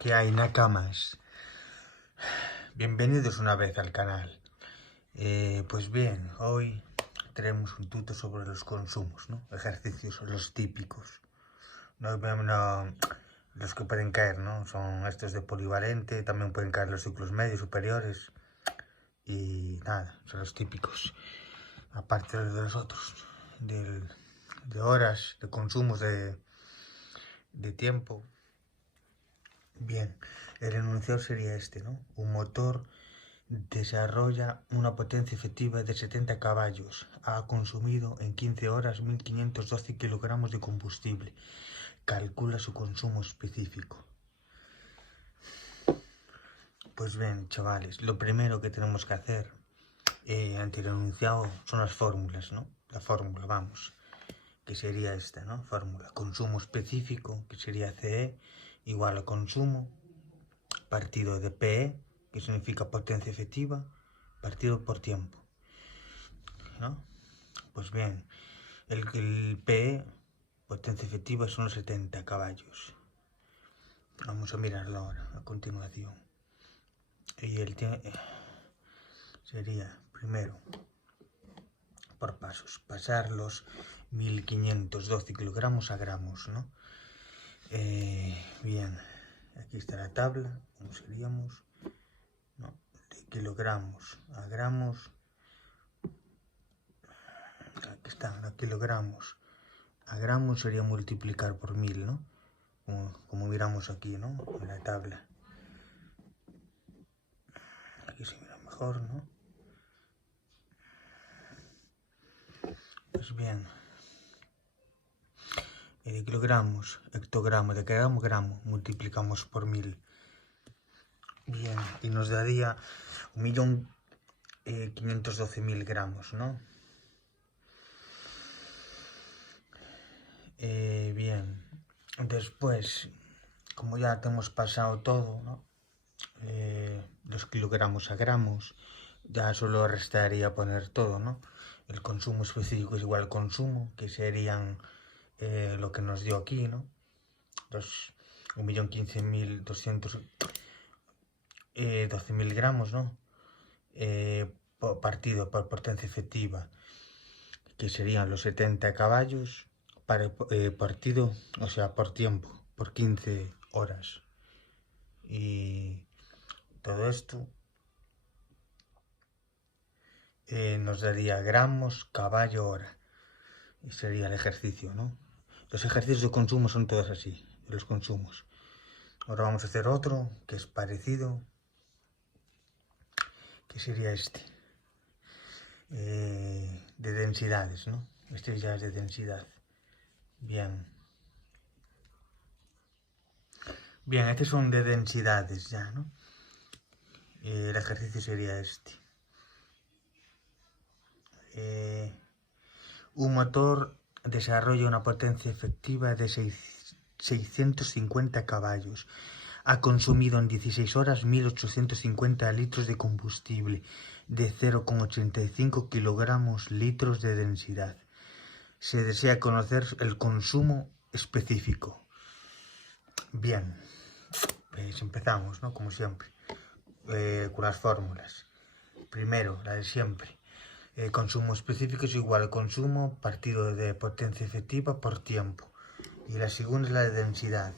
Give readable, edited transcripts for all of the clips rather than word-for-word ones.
¿Qué hay, nakamas? Bienvenidos una vez al canal. Pues bien, hoy tenemos un tuto sobre los consumos, ¿no? Ejercicios, los típicos. Los que pueden caer, ¿no? Son estos de polivalente, también pueden caer los ciclos medios, superiores. Y nada, son los típicos. Aparte de los otros, de horas, de consumos de tiempo. Bien, el enunciado sería este, ¿no? Un motor desarrolla una potencia efectiva de 70 caballos. Ha consumido en 15 horas 1512 kilogramos de combustible. Calcula su consumo específico. Pues bien, chavales, lo primero que tenemos que hacer ante el enunciado son las fórmulas, ¿no? La fórmula, vamos, que sería esta, ¿no? Fórmula. Consumo específico, que sería CE, igual a consumo, partido de PE, que significa potencia efectiva, partido por tiempo, ¿no? Pues bien, el PE, potencia efectiva, son los 70 caballos. Vamos a mirarlo ahora, a continuación. Y el sería, primero, por pasos, pasar los 1512 kilogramos a gramos, ¿no? Bien, aquí está la tabla, ¿cómo seríamos? ¿No? De kilogramos a gramos. Aquí están, a kilogramos a gramos sería multiplicar por 1000, ¿no? Como miramos aquí, ¿no? En la tabla. Aquí se mira mejor, ¿no? Pues bien. De kilogramos, hectogramo, de gramo, gramo, multiplicamos por 1000. Bien, y nos daría 1.512.000 gramos, ¿no? Bien, después, como ya hemos pasado todo, ¿no? Los kilogramos a gramos, ya solo restaría poner todo, ¿no? El consumo específico es igual al consumo, que serían lo que nos dio aquí, ¿no? Los 1.015.212.000 gramos, ¿no? Partido por potencia efectiva, que serían los 70 caballos, partido, o sea, por tiempo, por 15 horas. Y todo esto nos daría gramos, caballo, hora. Y sería el ejercicio, ¿no? Los ejercicios de consumo son todos así, los consumos. Ahora vamos a hacer otro que es parecido, que sería este. De densidades, ¿no? Este ya es de densidad. Bien. Bien, estos son de densidades ya, ¿no? El ejercicio sería este. Un motor desarrolla una potencia efectiva de 650 caballos. Ha consumido en 16 horas 1.850 litros de combustible de 0,85 kilogramos litros de densidad. Se desea conocer el consumo específico. Bien, pues empezamos, ¿no? Como siempre, con las fórmulas. Primero, la de siempre. Consumo específico es igual al consumo partido de potencia efectiva por tiempo. Y la segunda es la de densidad,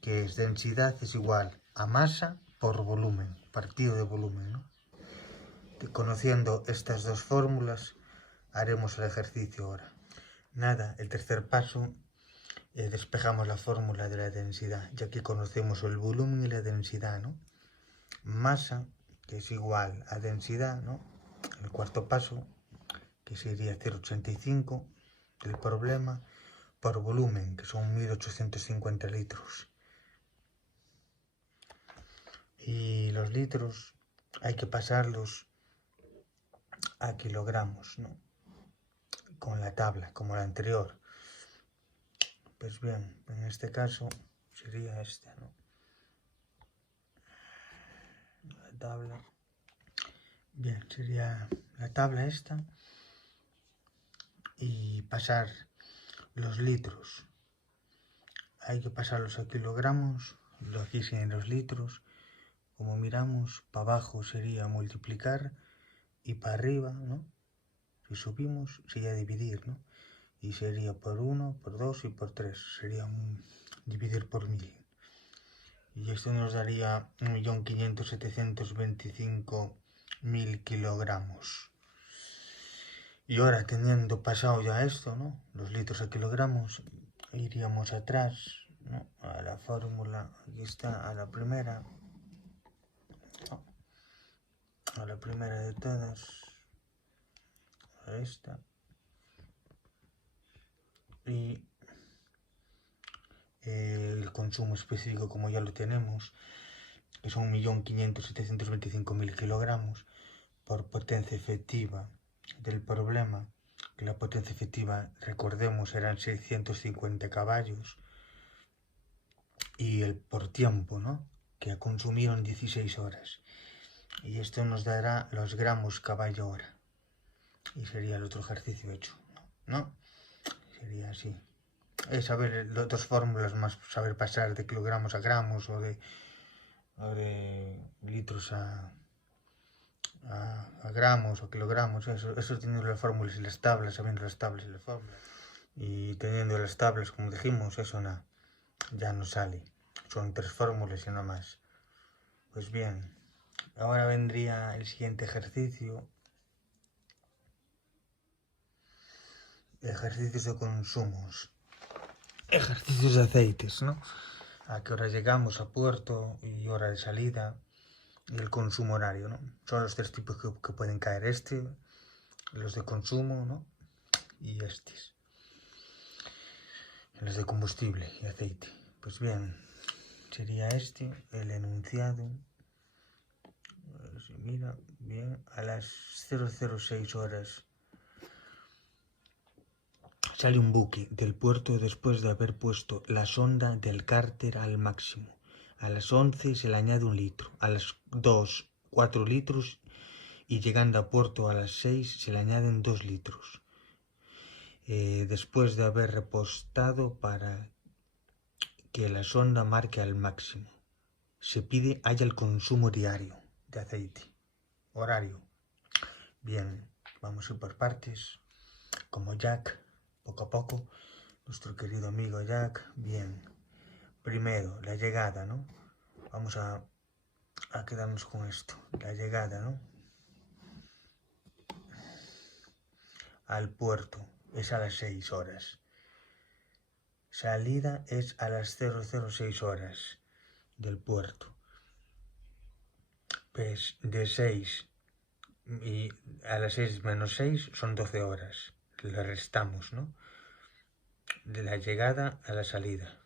que es densidad es igual a masa por volumen, partido de volumen, ¿no? Conociendo estas dos fórmulas, haremos el ejercicio ahora. Nada, el tercer paso, despejamos la fórmula de la densidad, ya que conocemos el volumen y la densidad, ¿no? Masa, que es igual a densidad, ¿no? El cuarto paso, que sería 0,85 del problema, por volumen, que son 1.850 litros. Y los litros hay que pasarlos a kilogramos, ¿no? Con la tabla, como la anterior. Pues bien, en este caso sería esta, ¿no? La tabla. Bien, sería la tabla esta. Y pasar los litros. Hay que pasarlos a kilogramos, aquí serían los litros. Como miramos, para abajo sería multiplicar y para arriba, ¿no? Si subimos sería dividir, ¿no? Y sería por 1, por 2 y por 3. Sería dividir por 1000. Y esto nos daría 1.500.725.000 kilogramos. Y ahora, teniendo pasado ya esto, ¿no? Los litros a kilogramos, iríamos atrás, ¿no? A la fórmula, aquí está, a la primera, ¿no? A la primera de todas, a esta. Y el consumo específico, como ya lo tenemos, que son 1.500.725.000 kilogramos por potencia efectiva del problema, que la potencia efectiva, recordemos, eran 650 caballos, y el por tiempo, ¿no? Que consumieron 16 horas. Y esto nos dará los gramos caballo hora. Y sería el otro ejercicio hecho, ¿no? Sería así. Es saber las otras fórmulas, más saber pasar de kilogramos a gramos o de litros a gramos o kilogramos. Eso teniendo las fórmulas y las tablas, sabiendo las tablas y las fórmulas. Y teniendo las tablas, como dijimos, eso nada, ya no sale. Son 3 fórmulas y nada más. Pues bien, ahora vendría el siguiente ejercicio. Ejercicios de consumos. Ejercicios de aceites, ¿no? A qué hora llegamos a puerto y hora de salida. Y el consumo horario, ¿no? Son los 3 tipos que pueden caer. Los de consumo, ¿no? Y los de combustible y aceite. Pues bien, sería el enunciado. Mira, bien, a las 006 horas sale un buque del puerto después de haber puesto la sonda del cárter al máximo. A las 11 se le añade 1 litro, a las 2, 4 litros y llegando a puerto a las 6 se le añaden 2 litros. Después de haber repostado para que la sonda marque al máximo, se pide haya el consumo diario de aceite. Horario. Bien, vamos a ir por partes, como Jack, poco a poco. Nuestro querido amigo Jack. Bien, primero, la llegada, ¿no? Vamos a quedarnos con esto. La llegada, ¿no? Al puerto es a las 6 horas. Salida es a las 006 horas del puerto. Pues de 6 y a las 6 menos 6 son 12 horas. Le restamos, ¿no? De la llegada a la salida.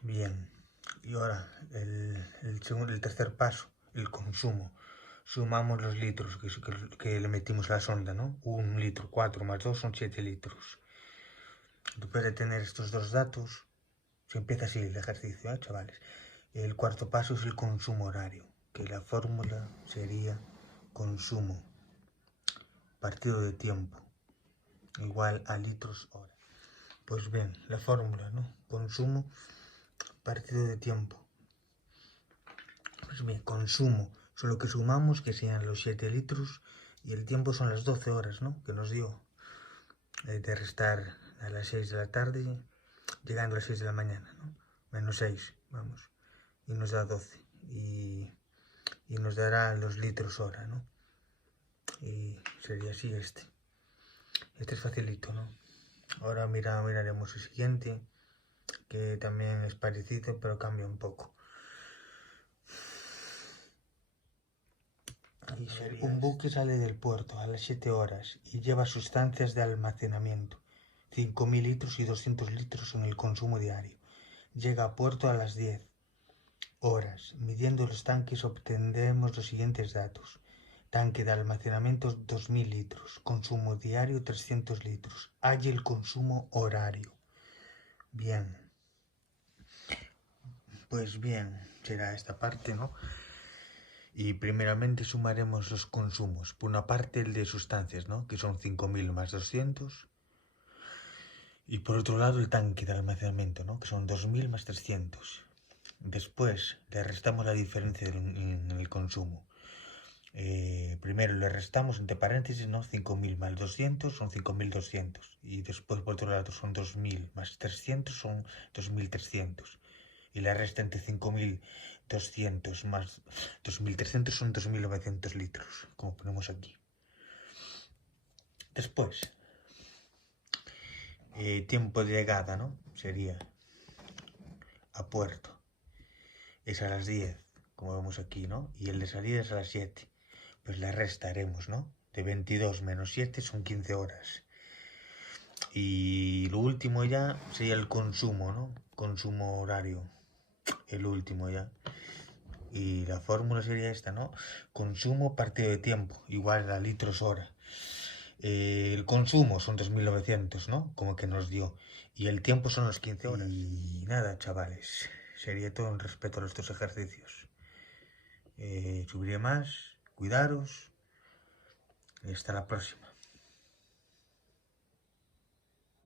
Bien, y ahora el tercer paso, el consumo. Sumamos los litros que le metimos a la sonda, ¿no? 1 litro, 4 más 2 son 7 litros. Después de tener estos dos datos, se empieza así el ejercicio, ¿eh, chavales? El cuarto paso es el consumo horario, que la fórmula sería consumo partido de tiempo igual a litros hora. Pues bien, la fórmula, ¿no? Consumo partido de tiempo. Pues bien, consumo, solo que sumamos que sean los 7 litros y el tiempo son las 12 horas, ¿no? Que nos dio de restar a las 6 de la tarde, llegando a las 6 de la mañana, ¿no? Menos 6, vamos, y nos da 12 y nos dará los litros hora, ¿no? Y sería así este es facilito, ¿no? Ahora miraremos el siguiente, que también es parecido pero cambia un poco. Un buque sale del puerto a las 7 horas y lleva sustancias de almacenamiento, 5.000 litros y 200 litros en el consumo diario. Llega a puerto a las 10 horas. Midiendo los tanques obtendremos los siguientes datos. Tanque de almacenamiento 2.000 litros, consumo diario 300 litros. Hay el consumo horario. Bien. Pues bien, será esta parte, ¿no? Y primeramente sumaremos los consumos. Por una parte el de sustancias, ¿no? Que son 5.000 más 200. Y por otro lado el tanque de almacenamiento, ¿no? Que son 2000 más 300. Después le restamos la diferencia en el consumo. Primero le restamos entre paréntesis, ¿no? 5000 más 200 son 5200. Y después por otro lado son 2000 más 300 son 2300. Y la resta entre 5200 más 2300 son 2900 litros, como ponemos aquí. Después, tiempo de llegada, ¿no? Sería a puerto. Es a las 10, como vemos aquí, ¿no? Y el de salida es a las 7. Pues le restaremos, ¿no? De 22 menos 7 son 15 horas. Y lo último ya sería el consumo, ¿no? Consumo horario. El último ya. Y la fórmula sería esta, ¿no? Consumo partido de tiempo, igual a litros hora. El consumo son 2900, ¿no? Como que nos dio. Y el tiempo son los 15 horas. Y nada, chavales. Sería todo en respecto a estos ejercicios. Subiré más. Cuidaros. Y hasta la próxima.